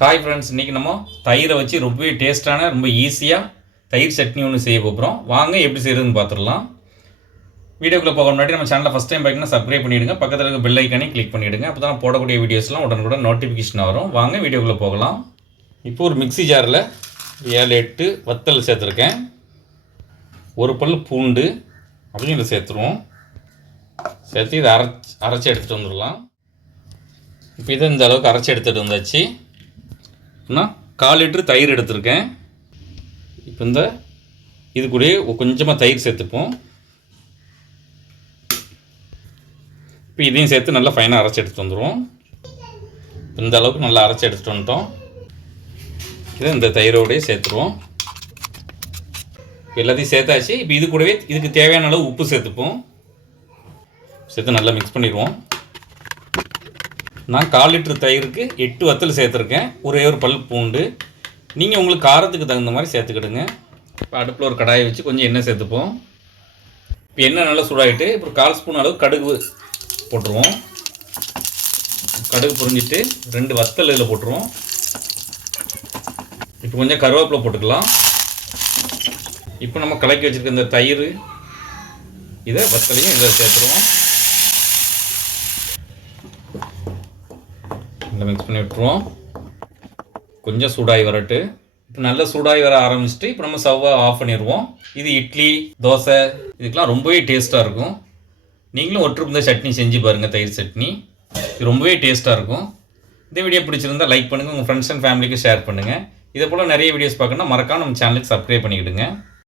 Hi friends இன்றைக்கி நம்ம தயிரை வச்சு ரொம்பவே டேஸ்ட்டான ரொம்ப ஈஸியாக தயிர் சட்னி ஒன்று செய்ய போகிறோம் வாங்க எப்படி செய்கிறதுன்னு பார்த்துடலாம் வீடியோக்குள்ளே போக முன்னாடி நம்ம சேனலை ஃபஸ்ட் டைம் பார்த்தீங்கன்னா சப்ஸ்கிரைப் பண்ணிவிடுங்க பக்கத்தில் இருக்க பெல் ஐக்கானே கிளிக் பண்ணிவிடுங்க அப்போ தான் போடக்கூடிய வீடியோஸ்லாம் உடனுக்குடன் நோட்டிஃபிகேஷன் வரும். வாங்க வீடியோக்குள்ளே போகலாம். இப்போ ஒரு மிக்ஸி ஜாரில் ஏழு எட்டு வத்தல் சேர்த்துருக்கேன். ஒரு பல் பூண்டு அப்படின்னு இதில் சேர்த்துருவோம். சேர்த்து இதை அரைச்சி அரைச்சி எடுத்துகிட்டு வந்துடலாம். இப்போ இதை இந்த அளவுக்கு அரைச்சி எடுத்துகிட்டு வந்தாச்சு. நான் கால் லிட்டரு தயிர் எடுத்திருக்கேன். இப்போ இந்த இது கூடயே கொஞ்சமாக தயிர் சேர்த்துப்போம். இப்போ இதையும் சேர்த்து நல்லா ஃபைனாக அரைச்சி எடுத்துகிட்டு வந்துடுவோம் இந்த அளவுக்கு நல்லா அரைச்சி எடுத்துகிட்டு வந்துட்டோம். இதை இந்த தயிரோடய சேர்த்துருவோம். எல்லாத்தையும் சேர்த்தாச்சு. இப்போ இது கூடவே இதுக்கு தேவையான அளவு உப்பு சேர்த்துப்போம். சேர்த்து நல்லா மிக்ஸ் பண்ணிடுவோம். நான் கால் லிட்டர் தயிருக்கு எட்டு வத்தல் சேர்த்துருக்கேன். ஒரே ஒரு பல் பூண்டு. நீங்கள் உங்களுக்கு காரத்துக்கு தகுந்த மாதிரி சேர்த்துக்கிடுங்க. இப்போ அடுப்பில் ஒரு கடாயை வச்சு கொஞ்சம் எண்ணெய் சேர்த்துப்போம். இப்போ எண்ணெய் நல்லா சூடாகிட்டு இப்போ கால் ஸ்பூன் அளவு கடுகு போட்டுருவோம். கடுகு புரிஞ்சிட்டு ரெண்டு வத்தல் இதில் போட்டுருவோம். இப்போ கொஞ்சம் கருவேப்பிலை போட்டுக்கலாம். இப்போ நம்ம கலக்கி வச்சுருக்க இந்த தயிர் இதை வத்தலையும் இதில் சேர்த்துருவோம். நல்லா மிக்ஸ் பண்ணி விட்டுருவோம். கொஞ்சம் சூடாகி வரட்டு. இப்போ நல்லா சூடாகி வர ஆரம்பிச்சுட்டு இப்போ நம்ம சவ்வை ஆஃப் பண்ணிடுவோம். இது இட்லி தோசை இதுக்கெலாம் ரொம்பவே டேஸ்ட்டாக இருக்கும். நீங்களும் ஒற்று சட்னி செஞ்சு பாருங்கள் தயிர் சட்னி. இது ரொம்பவே டேஸ்ட்டாக இருக்கும். இந்த வீடியோ பிடிச்சிருந்தா லைக் பண்ணுங்கள் உங்கள் ஃப்ரெண்ட்ஸ் அண்ட் ஃபேமிலிக்கு ஷேர் பண்ணுங்கள் இதே போல் நிறைய வீடியோஸ் பார்க்கணுன்னா மறக்காம நம்ம சேனலுக்கு சப்ஸ்கிரைப் பண்ணிக்கிடுங்க.